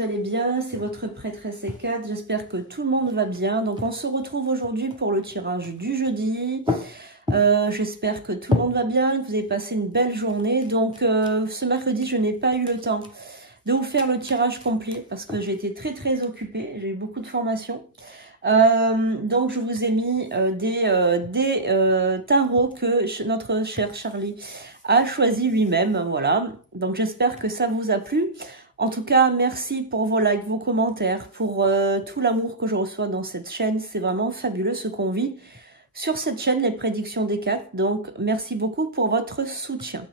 vous allez bien, c'est votre prêtresse Hécate, j'espère que tout le monde va bien. Donc on se retrouve aujourd'hui pour le tirage du jeudi. J'espère que tout le monde va bien, que vous avez passé une belle journée. Donc ce mercredi, je n'ai pas eu le temps de vous faire le tirage complet parce que j'ai été très occupée, j'ai eu beaucoup de formations. Donc je vous ai mis des tarots que notre cher Charlie a choisi lui-même. Voilà, donc j'espère que ça vous a plu. En tout cas, merci pour vos likes, vos commentaires, pour tout l'amour que je reçois dans cette chaîne. C'est vraiment fabuleux ce qu'on vit sur cette chaîne, les prédictions d'Hécate. Donc merci beaucoup pour votre soutien.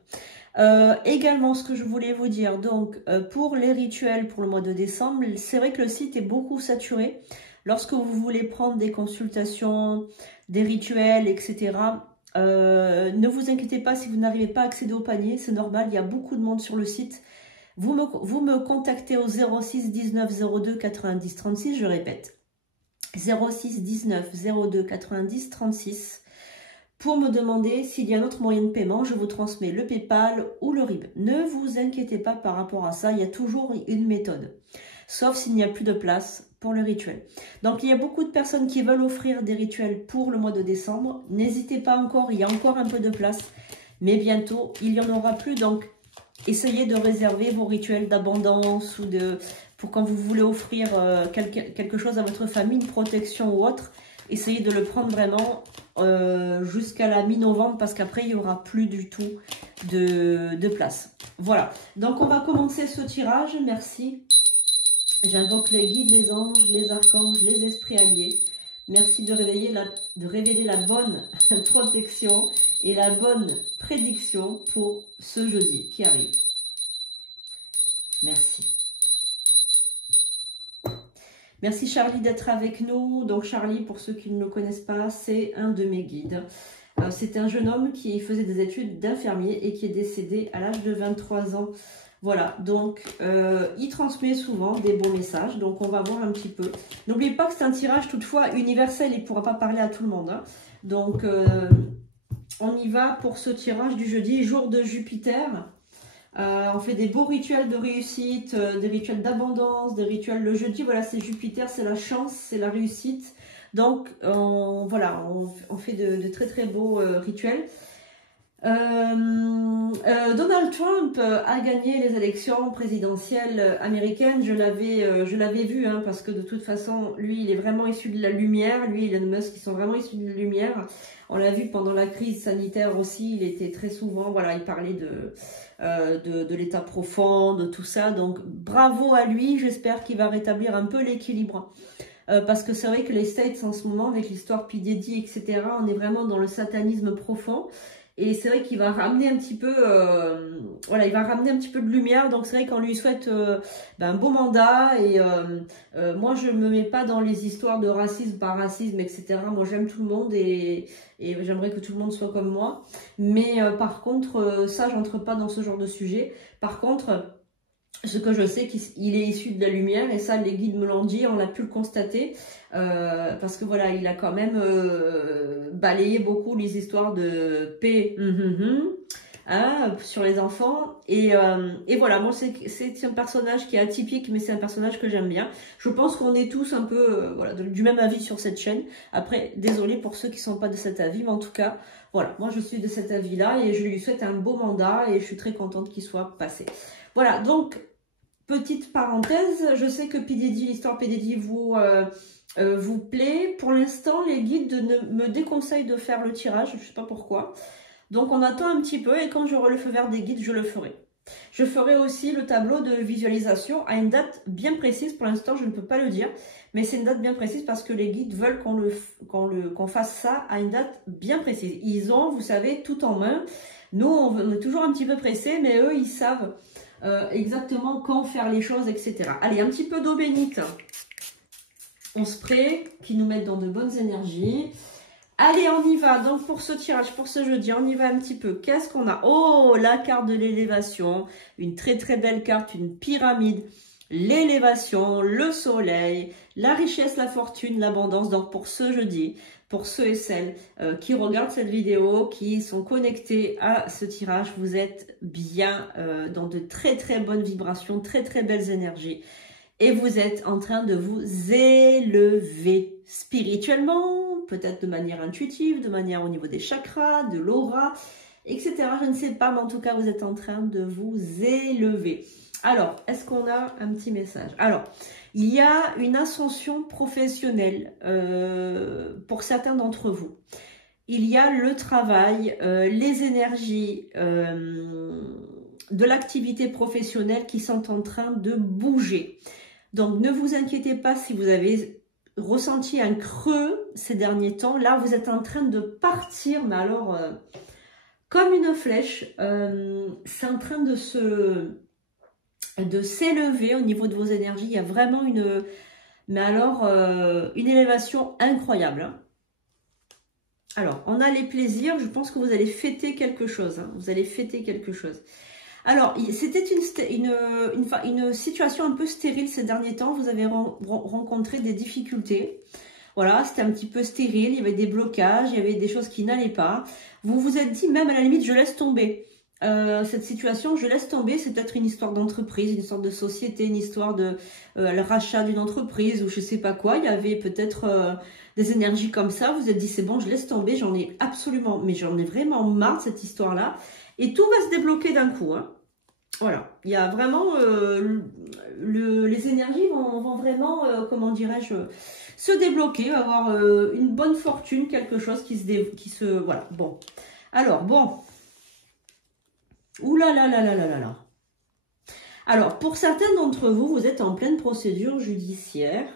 Également, ce que je voulais vous dire, donc pour les rituels pour le mois de décembre, c'est vrai que le site est beaucoup saturé. Lorsque vous voulez prendre des consultations, des rituels, etc., ne vous inquiétez pas si vous n'arrivez pas à accéder au panier, c'est normal, il y a beaucoup de monde sur le site. Vous me contactez au 06 19 02 90 36, je répète, 06 19 02 90 36, pour me demander s'il y a un autre moyen de paiement. Je vous transmets le PayPal ou le RIB. Ne vous inquiétez pas par rapport à ça, il y a toujours une méthode, sauf s'il n'y a plus de place pour le rituel. Donc il y a beaucoup de personnes qui veulent offrir des rituels pour le mois de décembre. N'hésitez pas encore, il y a encore un peu de place, mais bientôt il n'y en aura plus. Donc essayez de réserver vos rituels d'abondance ou pour quand vous voulez offrir quelque chose à votre famille, une protection ou autre. Essayez de le prendre vraiment jusqu'à la mi-novembre parce qu'après il n'y aura plus du tout de place. Voilà, donc on va commencer ce tirage. Merci. J'invoque les guides, les anges, les archanges, les esprits alliés. Merci de révéler la bonne protection et la bonne prédiction pour ce jeudi qui arrive. Merci. Merci Charlie d'être avec nous. Donc Charlie, pour ceux qui ne le connaissent pas, c'est un de mes guides. C'est un jeune homme qui faisait des études d'infirmier et qui est décédé à l'âge de 23 ans. Voilà, donc il transmet souvent des beaux messages, donc on va voir un petit peu. N'oubliez pas que c'est un tirage toutefois universel, il ne pourra pas parler à tout le monde. Hein. Donc on y va pour ce tirage du jeudi, jour de Jupiter. On fait des beaux rituels de réussite, des rituels d'abondance, des rituels le jeudi. Voilà, c'est Jupiter, c'est la chance, c'est la réussite. Donc voilà, on fait de très beaux rituels. Donald Trump a gagné les élections présidentielles américaines. Je l'avais vu, hein, parce que de toute façon, lui, il est vraiment issu de la lumière. Lui, Elon Musk, ils sont vraiment issus de la lumière. On l'a vu pendant la crise sanitaire aussi. Il était très souvent, voilà, il parlait de l'état profond, de tout ça. Donc, bravo à lui. J'espère qu'il va rétablir un peu l'équilibre. Parce que c'est vrai que les States, en ce moment, avec l'histoire P. Diddy, etc., on est vraiment dans le satanisme profond. Et c'est vrai qu'il va ramener un petit peu, voilà, il va ramener un petit peu de lumière. Donc c'est vrai qu'on lui souhaite un beau mandat. Et moi, je ne me mets pas dans les histoires de racisme par racisme, etc. Moi, j'aime tout le monde et j'aimerais que tout le monde soit comme moi. Mais par contre, ça, j'entre pas dans ce genre de sujet. Par contre, ce que je sais qu'il est issu de la lumière, et ça les guides me l'ont dit, on a pu le constater, parce que voilà, il a quand même balayé beaucoup les histoires de paix hein, sur les enfants, et voilà, moi c'est un personnage qui est atypique, mais c'est un personnage que j'aime bien. Je pense qu'on est tous un peu voilà, du même avis sur cette chaîne. Après, désolé pour ceux qui ne sont pas de cet avis, mais en tout cas, voilà, moi je suis de cet avis-là, et je lui souhaite un beau mandat, et je suis très contente qu'il soit passé. Voilà, donc, petite parenthèse, je sais que P. Diddy, l'histoire P. Diddy vous plaît. Pour l'instant, les guides me déconseillent de faire le tirage, je ne sais pas pourquoi. Donc, on attend un petit peu et quand j'aurai le feu vert des guides, je le ferai. Je ferai aussi le tableau de visualisation à une date bien précise. Pour l'instant, je ne peux pas le dire, mais c'est une date bien précise parce que les guides veulent qu'on fasse ça à une date bien précise. Ils ont, vous savez, tout en main. Nous, on est toujours un petit peu pressés, mais eux, ils savent exactement quand faire les choses, etc. Allez, un petit peu d'eau bénite. On spray, qui nous met dans de bonnes énergies. Allez, on y va. Donc, pour ce tirage, pour ce jeudi, on y va un petit peu. Qu'est-ce qu'on a? Oh, la carte de l'élévation. Une très belle carte, une pyramide. L'élévation, le soleil, la richesse, la fortune, l'abondance. Donc, pour ce jeudi, pour ceux et celles qui regardent cette vidéo, qui sont connectés à ce tirage, vous êtes bien dans de très bonnes vibrations, très belles énergies. et vous êtes en train de vous élever spirituellement, peut-être de manière intuitive, de manière au niveau des chakras, de l'aura, etc. Je ne sais pas, mais en tout cas, vous êtes en train de vous élever. Alors, est-ce qu'on a un petit message? Alors, il y a une ascension professionnelle pour certains d'entre vous. Il y a le travail, les énergies de l'activité professionnelle qui sont en train de bouger. Donc, ne vous inquiétez pas si vous avez ressenti un creux ces derniers temps. Là, vous êtes en train de partir, mais alors, comme une flèche, c'est en train de s'élever au niveau de vos énergies. Il y a vraiment une élévation incroyable. Hein. Alors, on a les plaisirs. Je pense que vous allez fêter quelque chose. Hein. Vous allez fêter quelque chose. Alors, c'était une situation un peu stérile ces derniers temps. Vous avez rencontré des difficultés. Voilà, c'était un petit peu stérile. Il y avait des blocages, il y avait des choses qui n'allaient pas. Vous vous êtes dit, même à la limite, je laisse tomber. Cette situation, je laisse tomber. C'est peut-être une histoire d'entreprise, une histoire de société, une histoire de le rachat d'une entreprise ou je sais pas quoi. Il y avait peut-être des énergies comme ça. Vous vous êtes dit, c'est bon, je laisse tomber. J'en ai absolument, mais j'en ai vraiment marre de cette histoire-là. Et tout va se débloquer d'un coup. Hein. Voilà, il y a vraiment, les énergies vont vraiment, comment dirais-je, se débloquer, avoir une bonne fortune, quelque chose qui se, voilà, bon. Alors, bon. Ouh là là là là là là là. Alors, pour certains d'entre vous, vous êtes en pleine procédure judiciaire.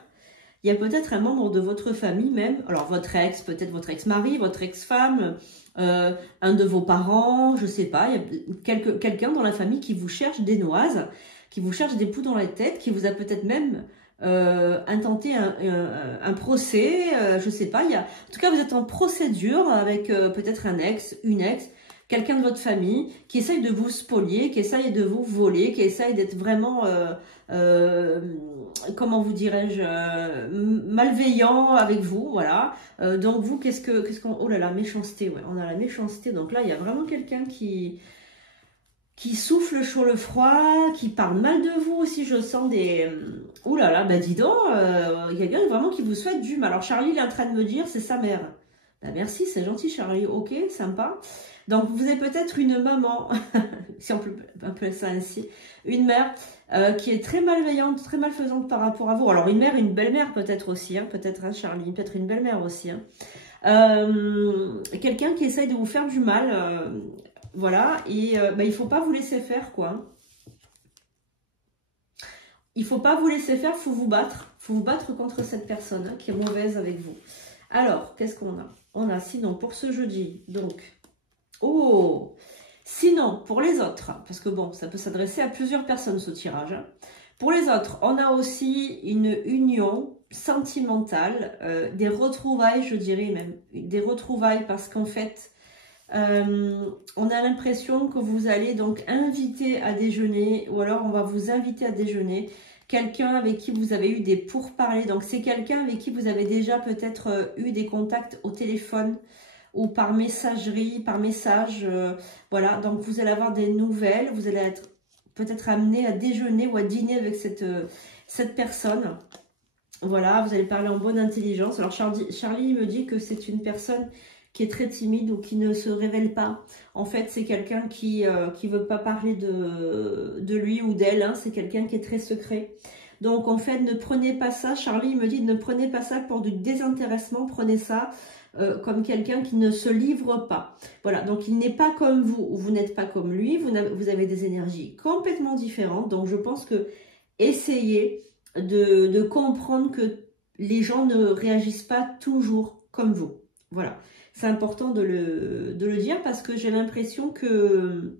Il y a peut-être un membre de votre famille même, alors votre ex, peut-être votre ex-mari, votre ex-femme, un de vos parents, je sais pas, il y a quelqu'un dans la famille qui vous cherche des noises, qui vous cherche des poux dans la tête, qui vous a peut-être même intenté un procès, je sais pas, en tout cas vous êtes en procédure avec peut-être un ex, une ex, quelqu'un de votre famille qui essaye de vous spolier, qui essaye de vous voler, qui essaye d'être vraiment, comment vous dirais-je, malveillant avec vous, voilà. Donc vous, qu'est-ce qu'on... Oh là là, méchanceté, ouais, on a la méchanceté. Donc là, il y a vraiment quelqu'un qui souffle sur le froid, qui parle mal de vous aussi, je sens des... Oh là là, bah dis donc, il y a quelqu'un vraiment qui vous souhaite du mal. Alors Charlie, il est en train de me dire, c'est sa mère. Bah merci, c'est gentil Charlie, ok, sympa. Donc vous avez peut-être une maman, si on peut appeler ça ainsi, une mère qui est très malveillante, très malfaisante par rapport à vous. Alors une mère, une belle-mère peut-être aussi, hein, peut-être hein, Charlie, peut-être une belle-mère aussi. Hein. Quelqu'un qui essaye de vous faire du mal, voilà, et bah, il ne faut pas vous laisser faire, quoi. Il ne faut pas vous laisser faire, il faut vous battre. Il faut vous battre contre cette personne hein, qui est mauvaise avec vous. Alors, qu'est-ce qu'on a? On a sinon pour ce jeudi, donc... Oh, sinon, pour les autres, parce que bon, ça peut s'adresser à plusieurs personnes ce tirage. Hein. Pour les autres, on a aussi une union sentimentale, des retrouvailles, je dirais même, des retrouvailles parce qu'en fait, on a l'impression que vous allez donc inviter à déjeuner ou alors on va vous inviter à déjeuner quelqu'un avec qui vous avez eu des pourparlers. Donc c'est quelqu'un avec qui vous avez déjà peut-être eu des contacts au téléphone ou par messagerie, par message, voilà, donc vous allez avoir des nouvelles, vous allez être peut-être amené à déjeuner ou à dîner avec cette personne, voilà, vous allez parler en bonne intelligence. Alors Charlie me dit que c'est une personne qui est très timide ou qui ne se révèle pas, en fait c'est quelqu'un qui veut pas parler de lui ou d'elle, hein. C'est quelqu'un qui est très secret. Donc en fait ne prenez pas ça, Charlie me dit ne prenez pas ça pour du désintéressement, prenez ça comme quelqu'un qui ne se livre pas. Voilà, donc il n'est pas comme vous, ou vous n'êtes pas comme lui, vous avez des énergies complètement différentes. Donc je pense que essayez de comprendre que les gens ne réagissent pas toujours comme vous. Voilà, c'est important de le dire parce que j'ai l'impression que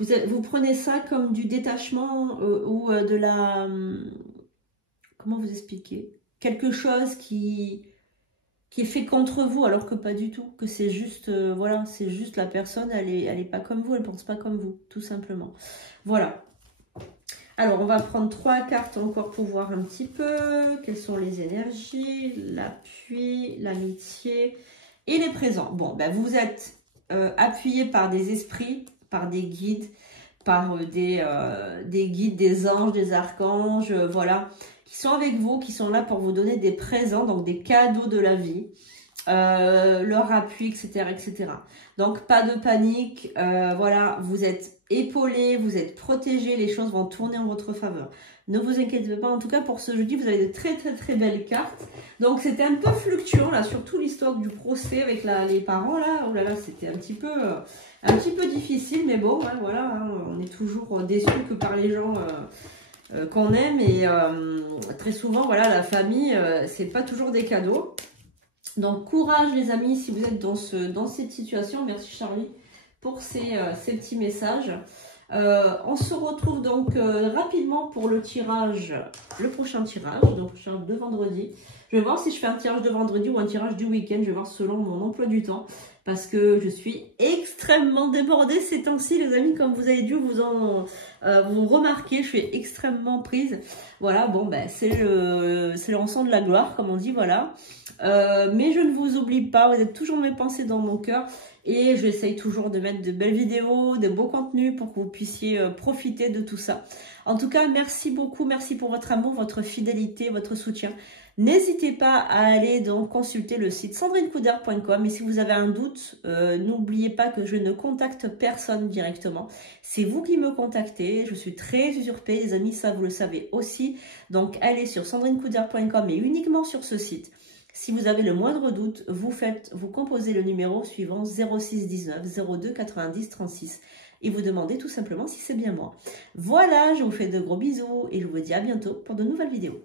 vous prenez ça comme du détachement ou de la... comment vous expliquer? Quelque chose qui est fait contre vous alors que pas du tout, que c'est juste, voilà, c'est juste la personne, elle est pas comme vous, elle pense pas comme vous, tout simplement. Voilà. Alors, on va prendre 3 cartes encore pour voir un petit peu quelles sont les énergies, l'appui, l'amitié et les présents. Bon, ben vous êtes appuyé par des esprits, par des guides, par des guides, des anges, des archanges, voilà, qui sont avec vous, qui sont là pour vous donner des présents, donc des cadeaux de la vie, leur appui, etc., etc. Donc, pas de panique, voilà, vous êtes épaulés, vous êtes protégés, les choses vont tourner en votre faveur. Ne vous inquiétez pas, en tout cas pour ce jeudi, vous avez de très très très belles cartes. Donc c'était un peu fluctuant là, surtout l'histoire du procès avec les parents là. Oh là là, c'était un petit peu difficile, mais bon, hein, voilà, hein, on est toujours déçus que par les gens qu'on aime et très souvent, voilà, la famille, c'est pas toujours des cadeaux. Donc courage les amis, si vous êtes dans cette situation. Merci Charlie pour ces petits messages. On se retrouve donc rapidement pour le prochain tirage, donc de vendredi. Je vais voir si je fais un tirage de vendredi ou un tirage du week-end. Je vais voir selon mon emploi du temps parce que je suis extrêmement débordée ces temps-ci, les amis. Comme vous avez dû vous remarquer, je suis extrêmement prise. Voilà, bon, ben c'est le rançon de la gloire, comme on dit, voilà. Mais je ne vous oublie pas, vous êtes toujours mes pensées dans mon cœur. Et j'essaye toujours de mettre de belles vidéos, de beaux contenus pour que vous puissiez profiter de tout ça. En tout cas, merci beaucoup, merci pour votre amour, votre fidélité, votre soutien. N'hésitez pas à aller donc consulter le site sandrinecoudert.com. Et si vous avez un doute, n'oubliez pas que je ne contacte personne directement. C'est vous qui me contactez. Je suis très usurpée, les amis, ça vous le savez aussi. Donc allez sur sandrinecoudert.com et uniquement sur ce site. Si vous avez le moindre doute, vous composez le numéro suivant 06 19 02 90 36 et vous demandez tout simplement si c'est bien moi. Voilà, je vous fais de gros bisous et je vous dis à bientôt pour de nouvelles vidéos.